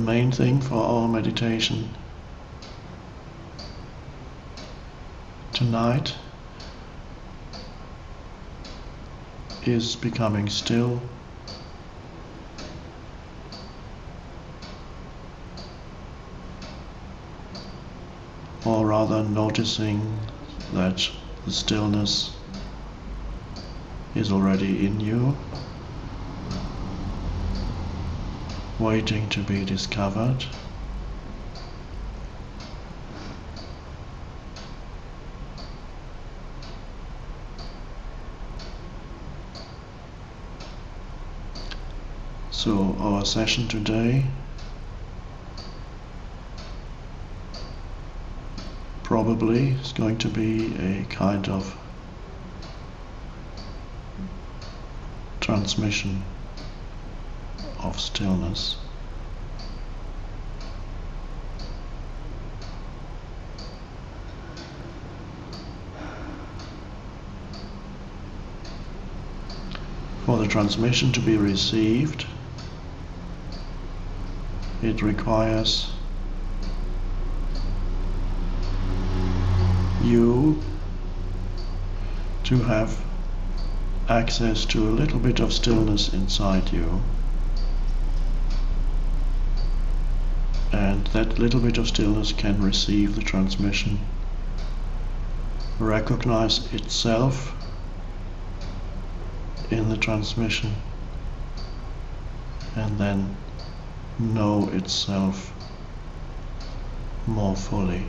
main thing for our meditation tonight is becoming still, or rather noticing that the stillness is already in you, waiting to be discovered. So our session today probably is going to be a kind of transmission of stillness. For the transmission to be received, it requires you to have access to a little bit of stillness inside you, and that little bit of stillness can receive the transmission, recognize itself in the transmission, and then know itself more fully.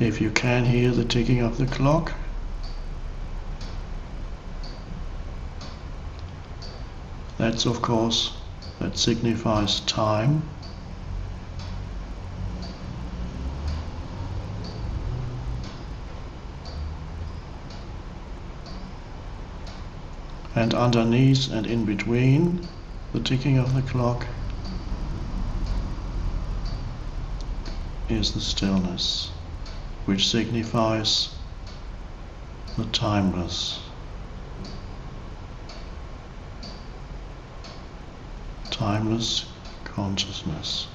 If you can hear the ticking of the clock, that signifies time. And underneath and in between the ticking of the clock is the stillness, which signifies the timeless consciousness.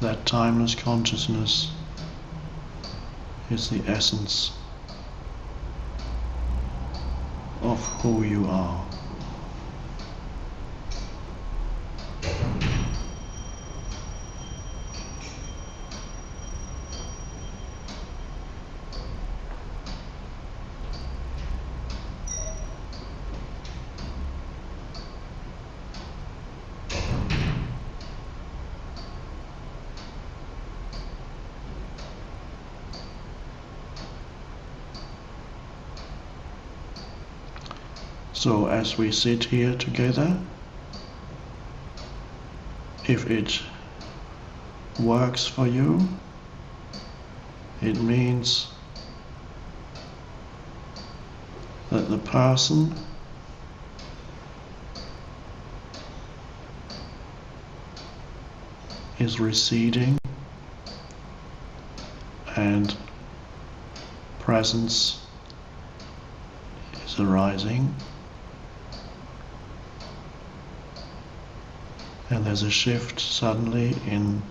That timeless consciousness is the essence of who you are. So as we sit here together, if it works for you, it means that the person is receding and presence is arising. And there's a shift suddenly in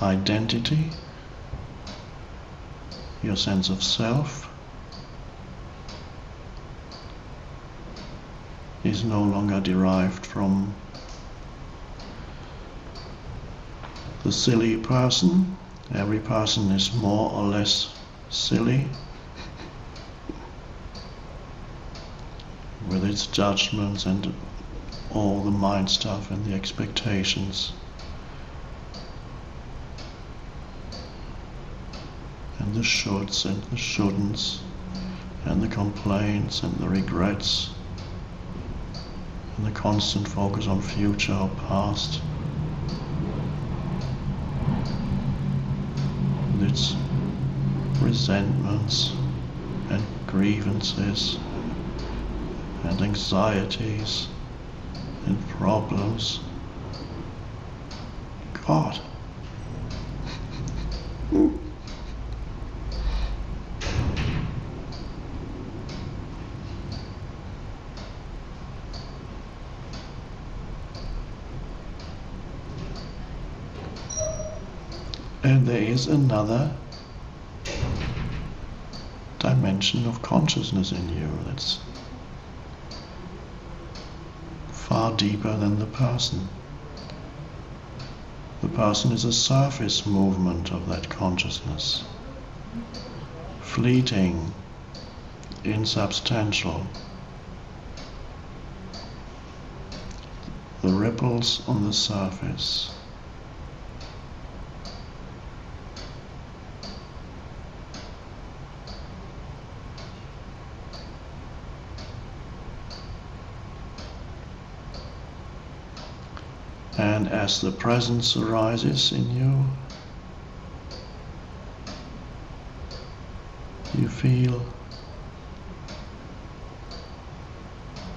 identity, your sense of self is no longer derived from the silly person. Every person is more or less silly with its judgments and all the mind stuff and the expectations and the shoulds and the shouldn'ts and the complaints and the regrets and the constant focus on future or past. With its resentments and grievances and anxieties and problems. God. And there is another dimension of consciousness in you that's far deeper than the person. The person is a surface movement of that consciousness, fleeting, insubstantial. The ripples on the surface. And as the presence arises in you, you feel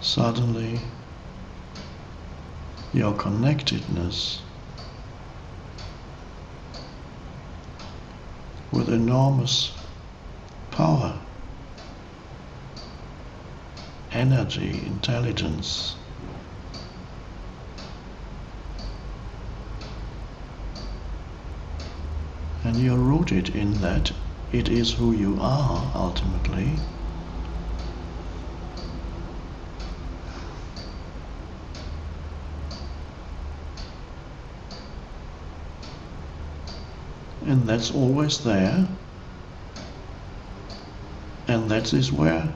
suddenly your connectedness with enormous power, energy, intelligence. And you're rooted in that it is who you are ultimately. And that's always there. And that is where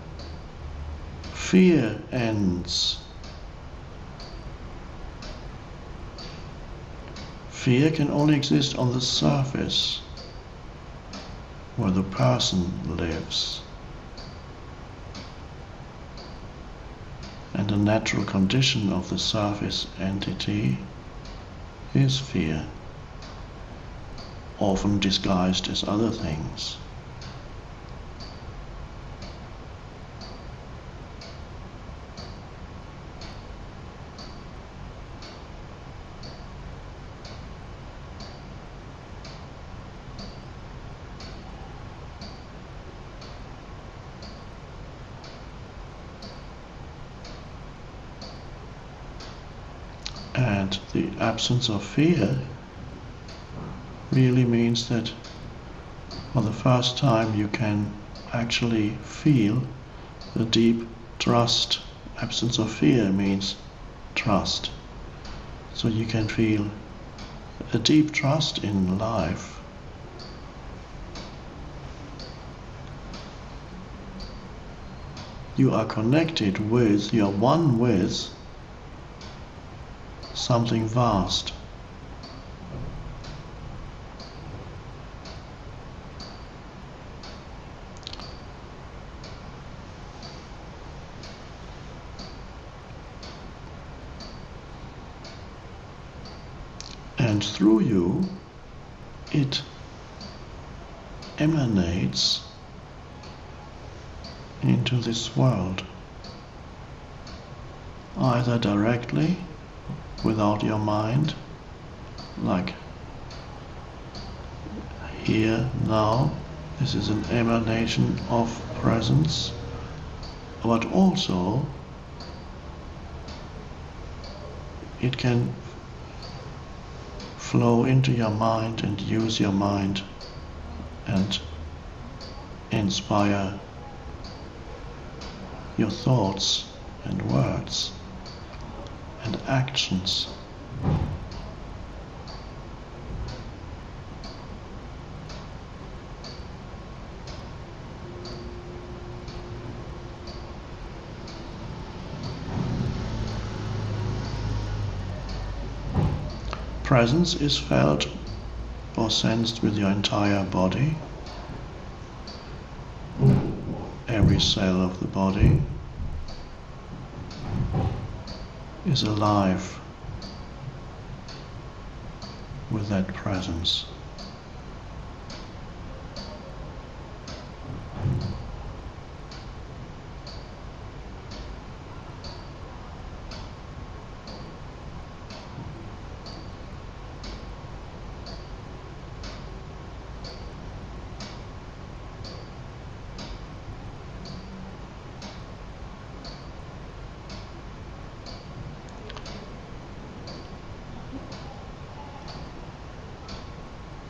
fear ends. Fear can only exist on the surface, where the person lives. And the natural condition of the surface entity is fear, often disguised as other things. And the absence of fear really means that for the first time you can actually feel a deep trust. Absence of fear means trust. So you can feel a deep trust in life. You are connected with, you are one with something vast. And through you, it emanates into this world, either directly, without your mind, like here, now, this is an emanation of presence, but also it can flow into your mind and use your mind and inspire your thoughts and words and actions. Presence is felt or sensed with your entire body. Every every cell of the body is alive with that presence.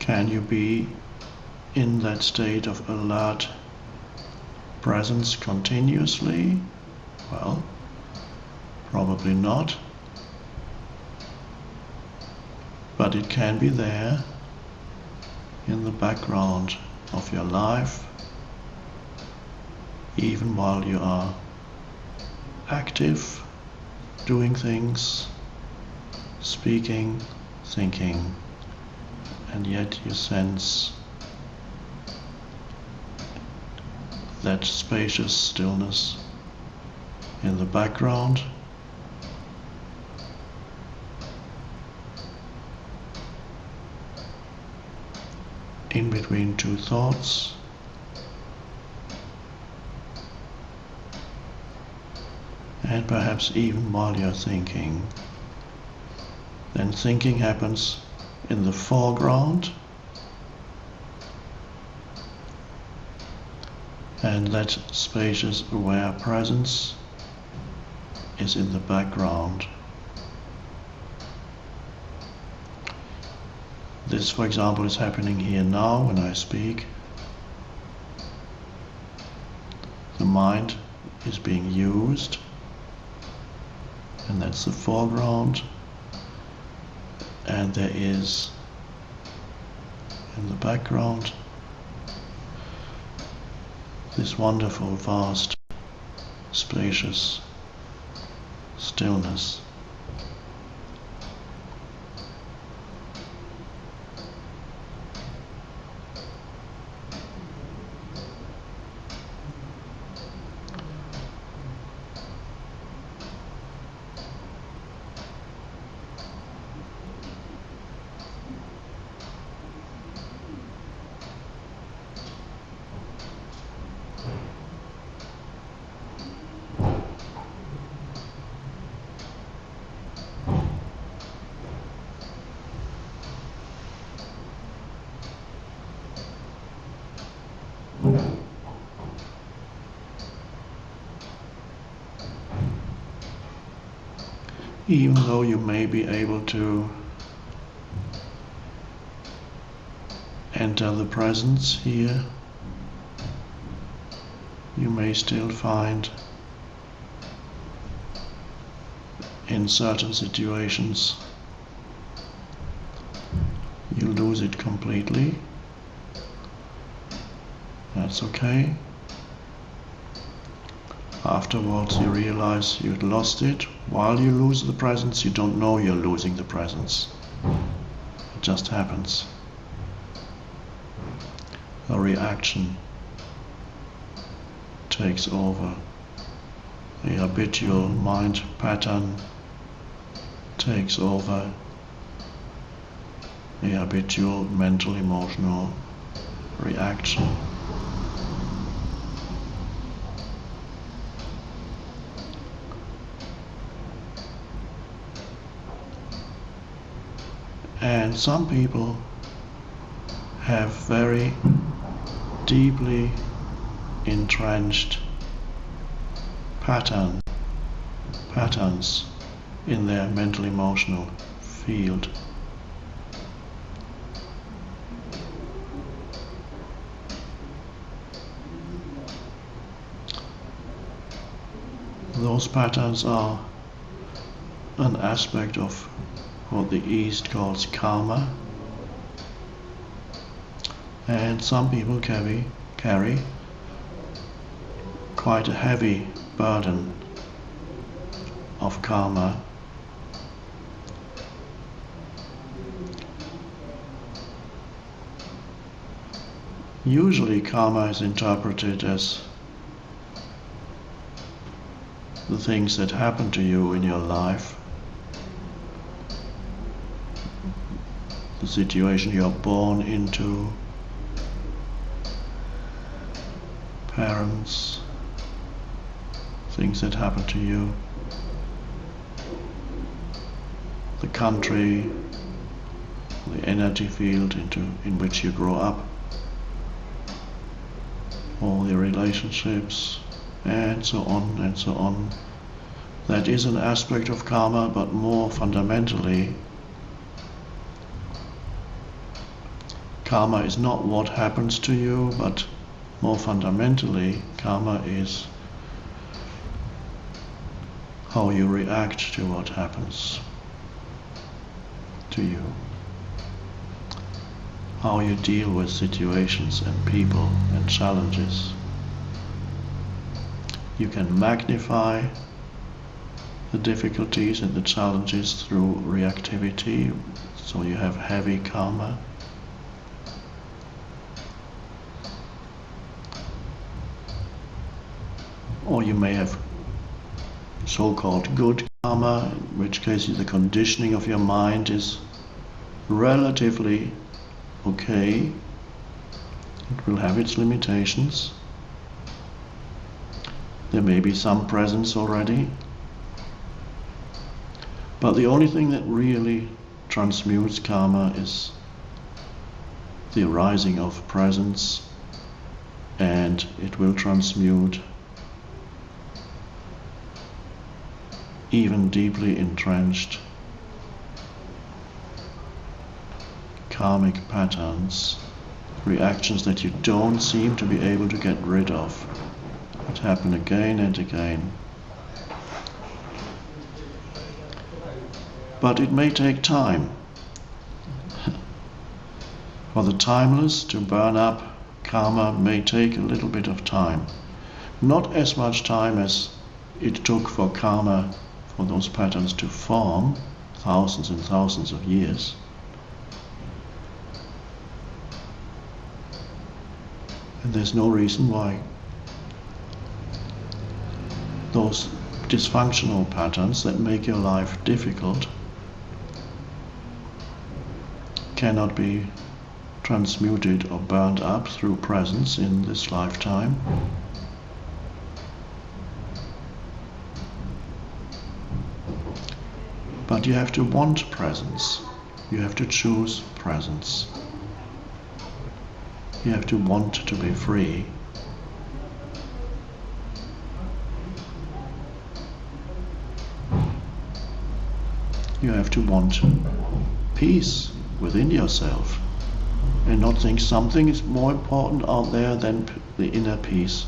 Can you be in that state of alert presence continuously? Well, probably not. But it can be there in the background of your life, even while you are active, doing things, speaking, thinking, and yet you sense that spacious stillness in the background. In between two thoughts, and perhaps even while you're thinking. Then thinking happens in the foreground, and that spacious aware presence is in the background. This, for example, is happening here now when I speak. The mind is being used, and that's the foreground. And there is, in the background, this wonderful, vast, spacious stillness. Even though you may be able to enter the presence here, you may still find in certain situations you lose it completely. That's okay. Afterwards you realize you'd lost it. While you lose the presence, you don't know you're losing the presence. It just happens. A reaction takes over. The habitual mind pattern takes over. The habitual mental emotional reaction. And some people have very deeply entrenched patterns in their mental emotional field. Those patterns are an aspect of what the East calls karma, and some people carry quite a heavy burden of karma. Usually karma is interpreted as the things that happen to you in your life, the situation you're born into, parents, things that happen to you, the country, the energy field in which you grow up, all your relationships, and so on and so on. That is an aspect of karma, but more fundamentally, karma is not what happens to you, but more fundamentally, karma is how you react to what happens to you, how you deal with situations and people and challenges. You can magnify the difficulties and the challenges through reactivity, so you have heavy karma. Or you may have so-called good karma, in which case the conditioning of your mind is relatively okay. It will have its limitations. There may be some presence already. But the only thing that really transmutes karma is the arising of presence, and it will transmute even deeply entrenched karmic patterns, reactions that you don't seem to be able to get rid of, that happen again and again. But it may take time. For the timeless to burn up karma may take a little bit of time. Not as much time as it took for karma, for those patterns to form, thousands and thousands of years. And there's no reason why those dysfunctional patterns that make your life difficult cannot be transmuted or burned up through presence in this lifetime. But you have to want presence. You have to choose presence. You have to want to be free. You have to want peace within yourself and not think something is more important out there than the inner peace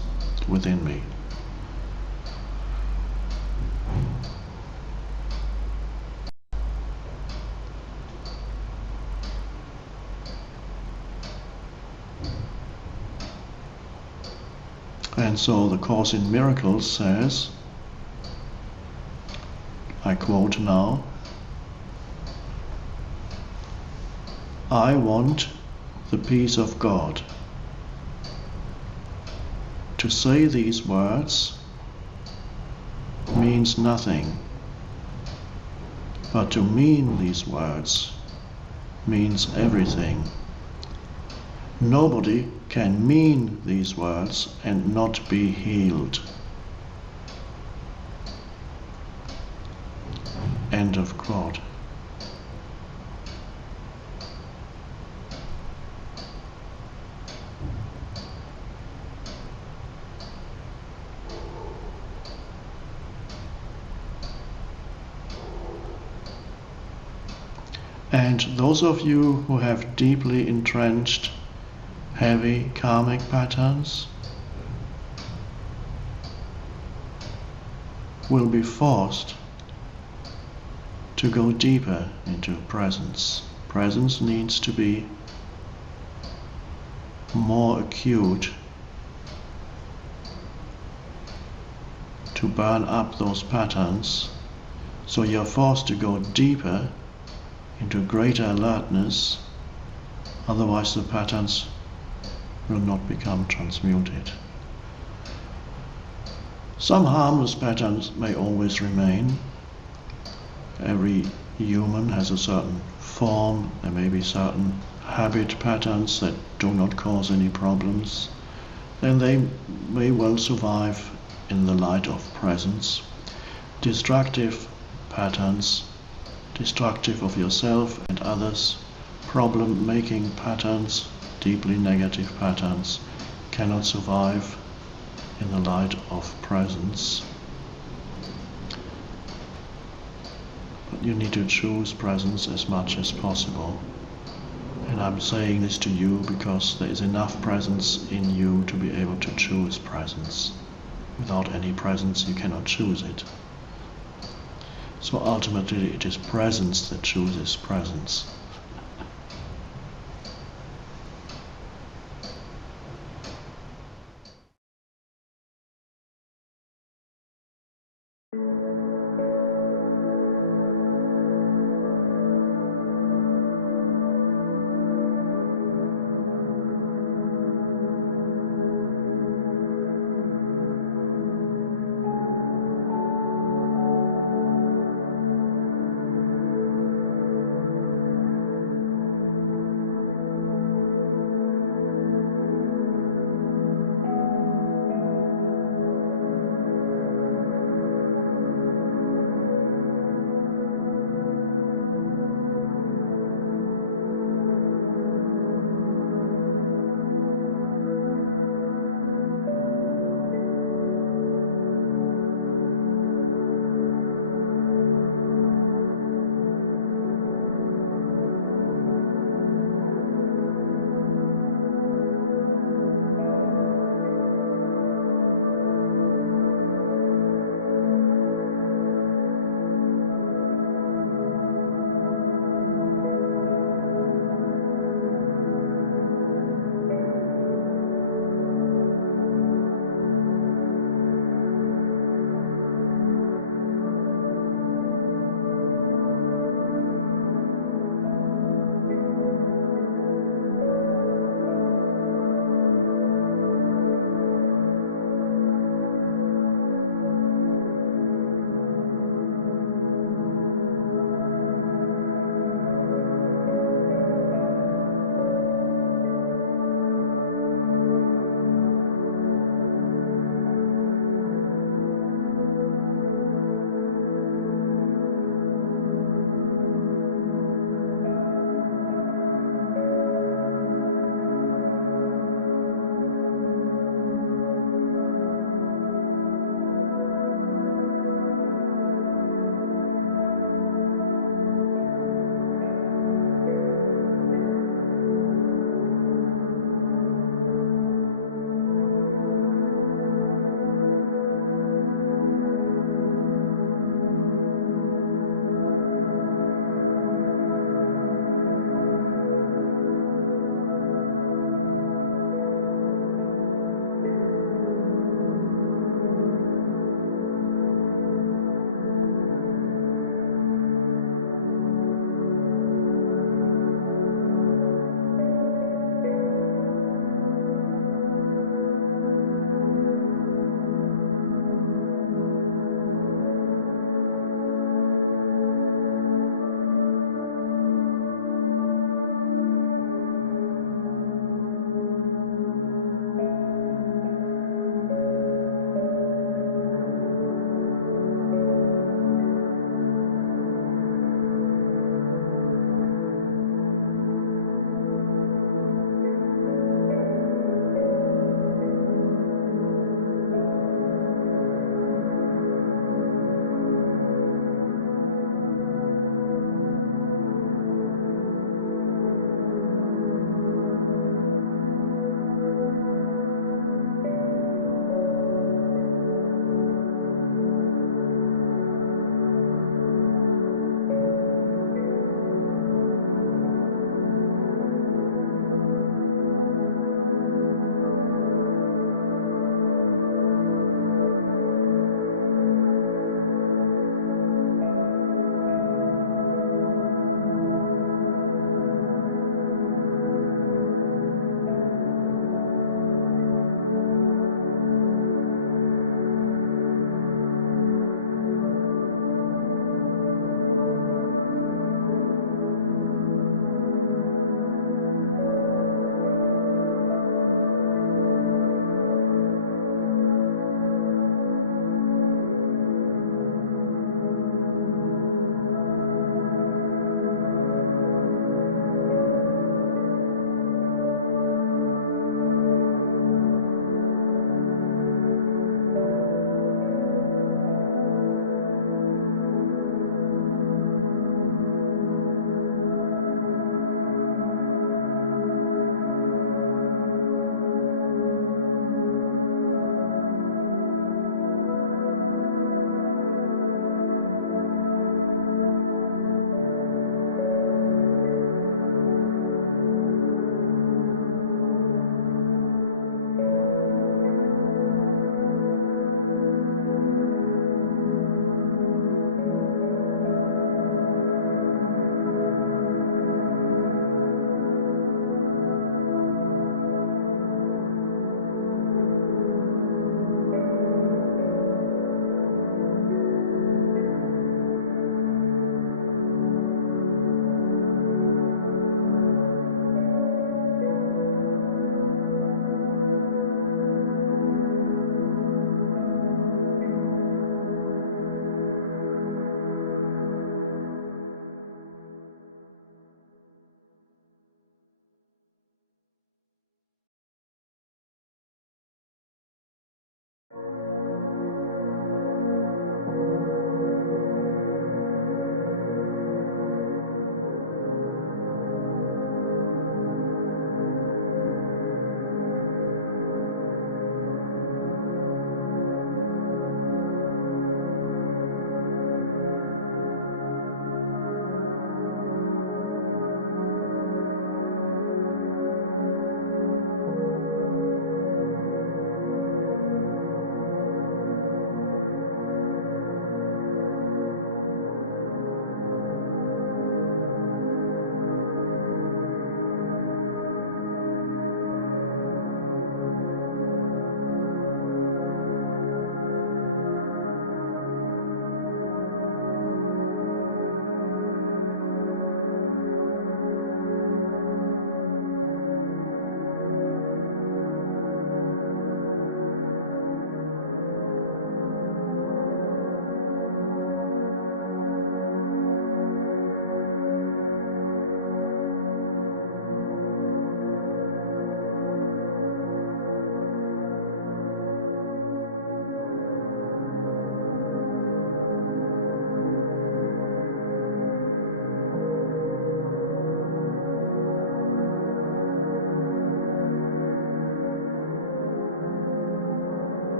within me. And so the Course in Miracles says, I quote now, I want the peace of God. To say these words means nothing, but to mean these words means everything. Nobody can mean these words and not be healed. End of quote. And those of you who have deeply entrenched heavy karmic patterns will be forced to go deeper into presence. Presence needs to be more acute to burn up those patterns, so you're forced to go deeper into greater alertness, otherwise the patterns will not become transmuted. Some harmless patterns may always remain. Every human has a certain form. There may be certain habit patterns that do not cause any problems. Then they may well survive in the light of presence. Destructive patterns, destructive of yourself and others, problem-making patterns, deeply negative patterns, cannot survive in the light of presence. But you need to choose presence as much as possible. And I'm saying this to you because there is enough presence in you to be able to choose presence. Without any presence, you cannot choose it. So ultimately, it is presence that chooses presence.